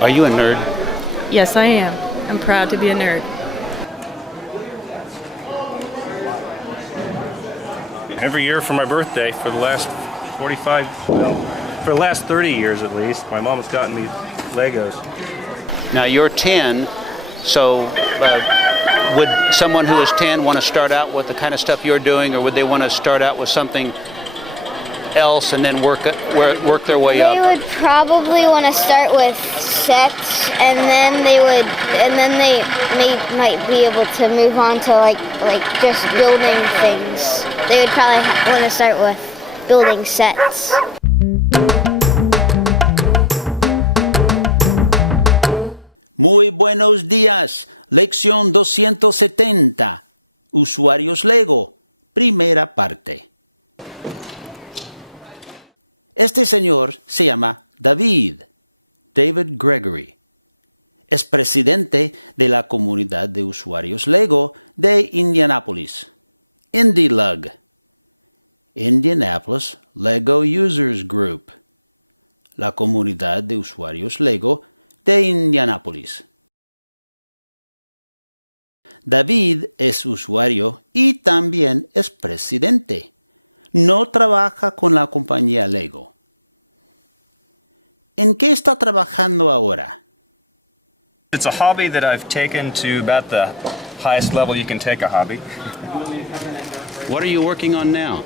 Are you a nerd? Yes, I am. I'm proud to be a nerd. Every year for my birthday for the last 30 years at least, my mom has gotten me Legos. Now you're 10, so would someone who is 10 want to start out with the kind of stuff you're doing, or would they want to start out with something else and then work their way up? They would probably want to start with sets, and then they might be able to move on to like just building things. They would probably want to start with building sets. Muy buenos días. Lección 270. Usuarios Lego. Primera parte. Este señor se llama David Gregory. Es presidente de la comunidad de usuarios Lego de Indianapolis. IndyLug. Indianapolis Lego Users Group. La comunidad de usuarios Lego de Indianapolis. David es usuario y también es presidente. No trabaja con la compañía Lego. ¿En qué está trabajando ahora? It's a hobby that I've taken to about the highest level you can take a hobby. What are you working on now?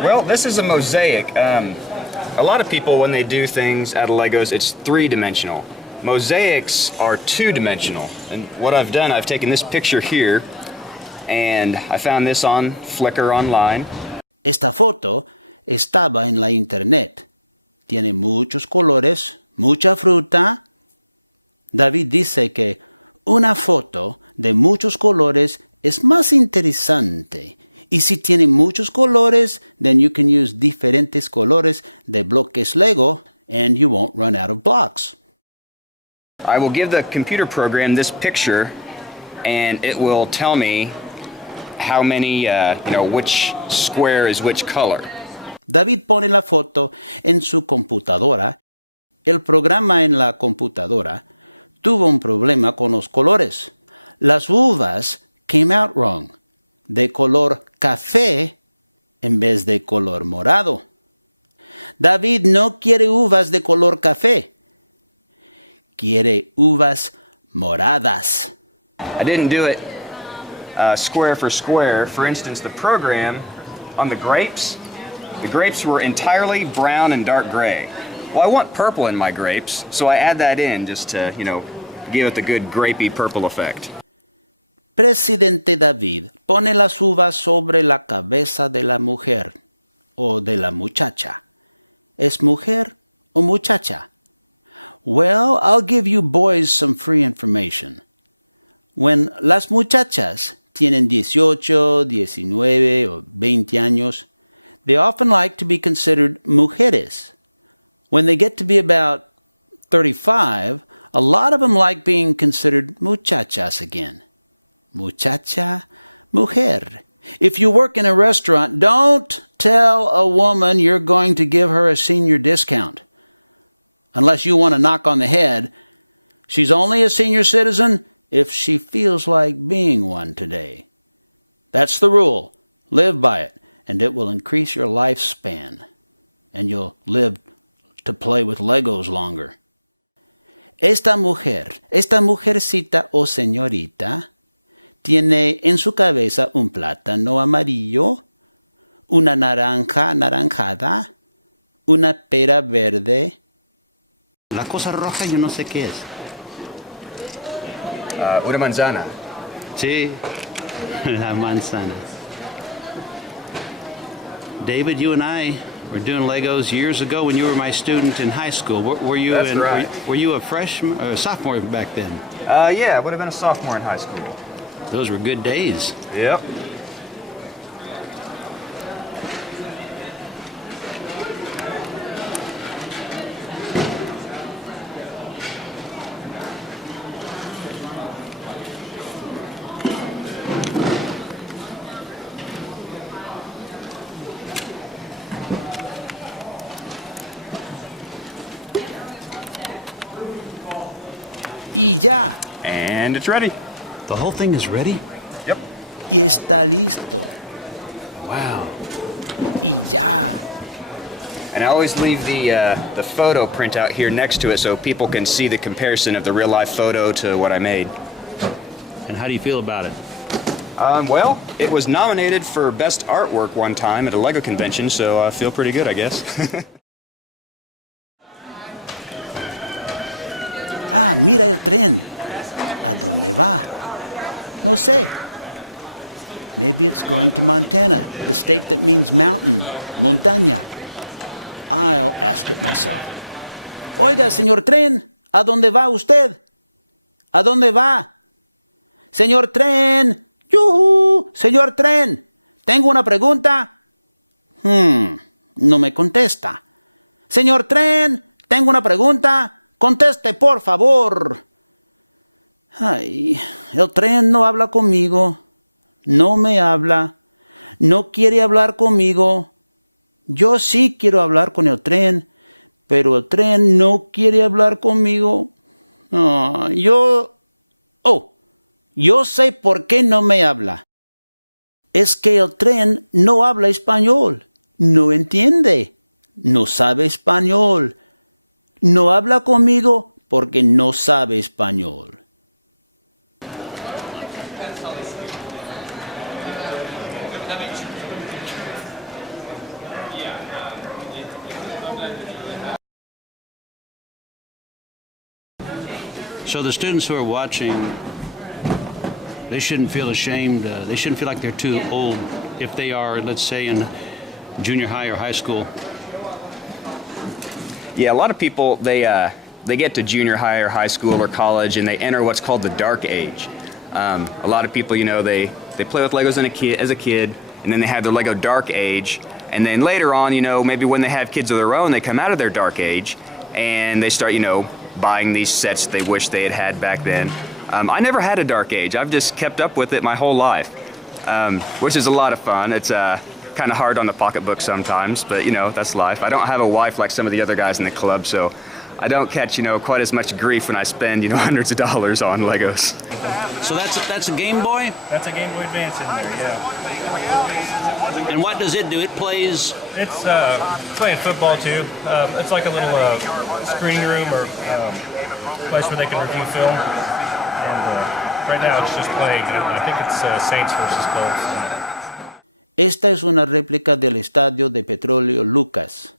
Well, this is a mosaic. A lot of people, when they do things out of Legos, it's three-dimensional. Mosaics are two-dimensional. And what I've done, I've taken this picture here, and I found this on Flickr online. Esta foto estaba en la internet. Tiene muchos colores, mucha fruta. David dice que una foto de muchos colores es más interesante. Y si tiene muchos colores, then you can use diferentes colores de bloques Lego and you won't run out of blocks. I will give the computer program this picture, and it will tell me how many, which square is which color. David pone la foto en su computadora. El programa en la computadora tuvo un problema con los colores. Las uvas came out wrong. De color café en vez de color morado. David no quiere uvas de color café. Quiere uvas moradas. I didn't do it square for square. For instance, the program on the grapes were entirely brown and dark gray. Well, I want purple in my grapes, so I add that in just to, give it the good grapey purple effect. Presidente David pone las uvas sobre la cabeza de la mujer o de la muchacha. ¿Es mujer o muchacha? Well, I'll give you boys some free information. When las muchachas tienen 18, 19 o 20 años, they often like to be considered mujeres. When they get to be about 35, a lot of them like being considered muchachas again. Muchacha, mujer. If you work in a restaurant, don't tell a woman you're going to give her a senior discount. Unless you want to knock on the head. She's only a senior citizen if she feels like being one today. That's the rule. Live by it, and it will increase your lifespan. And you'll live to play with Legos longer. Esta mujercita o señorita, tiene en su cabeza un plátano amarillo, una naranja anaranjada, una pera verde. La cosa roja yo no sé qué es. Una manzana. Sí, la manzana. David, you and I were doing Legos years ago when you were my student in high school. Were you That's right. Were you a freshman or a sophomore back then? Yeah, I would have been a sophomore in high school. Those were good days. Yep. Y ya. And it's ready. The whole thing is ready? Yep. Y está listo. Wow. Y ya. And I always leave the photo printout here next to it so people can see the comparison of the real life photo to what I made. And how do you feel about it? Well, it was nominated for Best Artwork one time at a LEGO convention, so I feel pretty good, I guess. Ah, mira el tren. ¿A dónde va? No sé. Maybe it's going to Montana, the state that means mountain, montaña. I'll ask it myself. Oiga, señor tren, ¿a dónde va usted? ¿A dónde va? Señor tren, ¡yujú! Señor tren, tengo una pregunta. No me contesta. Señor tren, tengo una pregunta. Conteste, por favor. Ay, el tren no habla conmigo. No me habla. No quiere hablar conmigo. Yo sí quiero hablar con el tren, pero el tren no quiere hablar conmigo. Yo sé por qué no me habla. Es que el tren no habla español. No entiende. No sabe español. No habla conmigo porque no sabe español. So the students who are watching, they shouldn't feel ashamed. They shouldn't feel like they're too old if they are, let's say, in junior high or high school. Yeah, a lot of people, they get to junior high or high school or college and they enter what's called the dark age. A lot of people, they play with Legos as a kid, and then they have their Lego dark age, and then later on, maybe when they have kids of their own, they come out of their dark age and they start, buying these sets they wish they had had back then. I never had a dark age. I've just kept up with it my whole life, which is a lot of fun. It's kind of hard on the pocketbook sometimes, but that's life. I don't have a wife like some of the other guys in the club, so I don't catch quite as much grief when I spend hundreds of dollars on Legos. So that's a Game Boy? That's a Game Boy Advance in there, yeah. And what does it do? It plays... It's playing football too. It's like a little screening room or place where they can review film. And right now it's just playing. I think it's Saints versus Colts. Esta es una réplica del estadio de petróleo Lucas.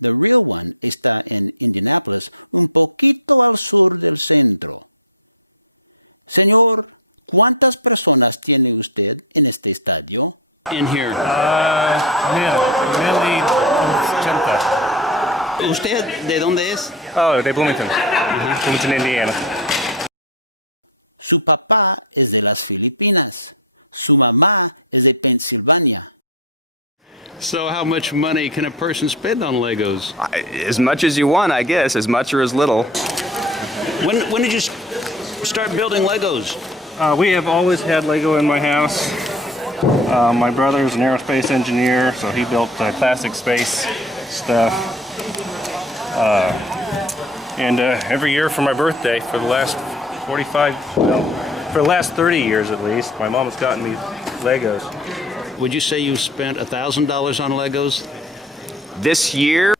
The real one está en Indianapolis, un poquito al sur del centro. Señor, ¿cuántas personas tiene usted en este estadio? In here. 1080. ¿Usted de dónde es? Oh, de Bloomington. Bloomington, Indiana. Su papá es de las Filipinas. Su mamá es de Pensilvania. So how much money can a person spend on Legos? As much as you want, I guess, as much or as little. When did you start building Legos? We have always had Lego in my house. My brother is an aerospace engineer, so he built classic space stuff. And every year for my birthday for the last 30 years at least, my mom has gotten me Legos. Would you say you spent $1,000 on Legos? This year,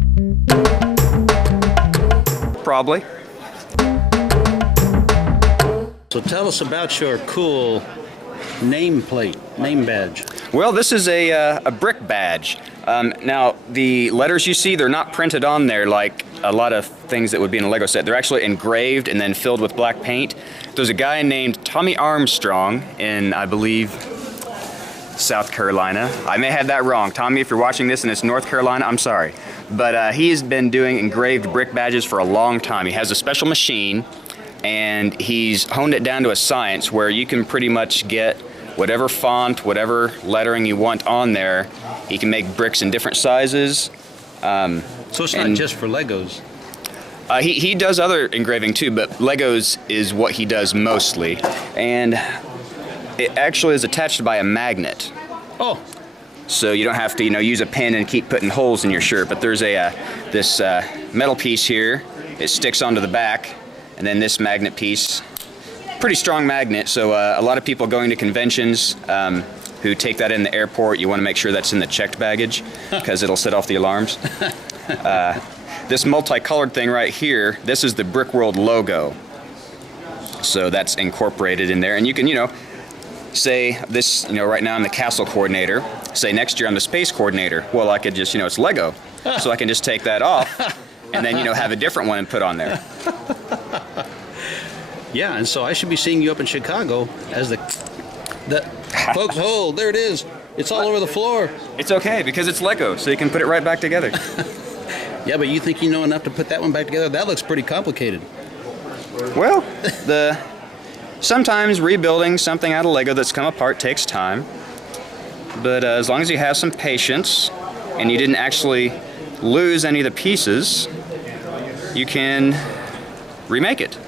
probably. So tell us about your cool nameplate, name badge. Well, this is a brick badge. Now, the letters you see, they're not printed on there like a lot of things that would be in a Lego set. They're actually engraved and then filled with black paint. There's a guy named Tommy Armstrong in, I believe, South Carolina. I may have that wrong. Tommy, if you're watching this and it's North Carolina, I'm sorry. But he has been doing engraved brick badges for a long time. He has a special machine, and he's honed it down to a science where you can pretty much get whatever font, whatever lettering you want on there. He can make bricks in different sizes. So it's not just for Legos. He does other engraving too, but Legos is what he does mostly. And it actually is attached by a magnet. Oh. So you don't have to, use a pen and keep putting holes in your shirt. But there's this metal piece here. It sticks onto the back, And then this magnet piece, pretty strong magnet, so a lot of people going to conventions who take that in the airport, you want to make sure that's in the checked baggage because it'll set off the alarms. This multicolored thing right here, this is the Brickworld logo. So that's incorporated in there. And you can, say this, right now I'm the castle coordinator. Say next year I'm the space coordinator. Well, I could just, it's Lego. So I can just take that off and then, have a different one and put on there. Yeah, and so I should be seeing you up in Chicago as the folks. Oh, there it is. It's all over the floor. It's okay because it's Lego, so you can put it right back together. Yeah, but you think you know enough to put that one back together? That looks pretty complicated. Well, sometimes rebuilding something out of Lego that's come apart takes time. But as long as you have some patience and you didn't actually lose any of the pieces, you can remake it.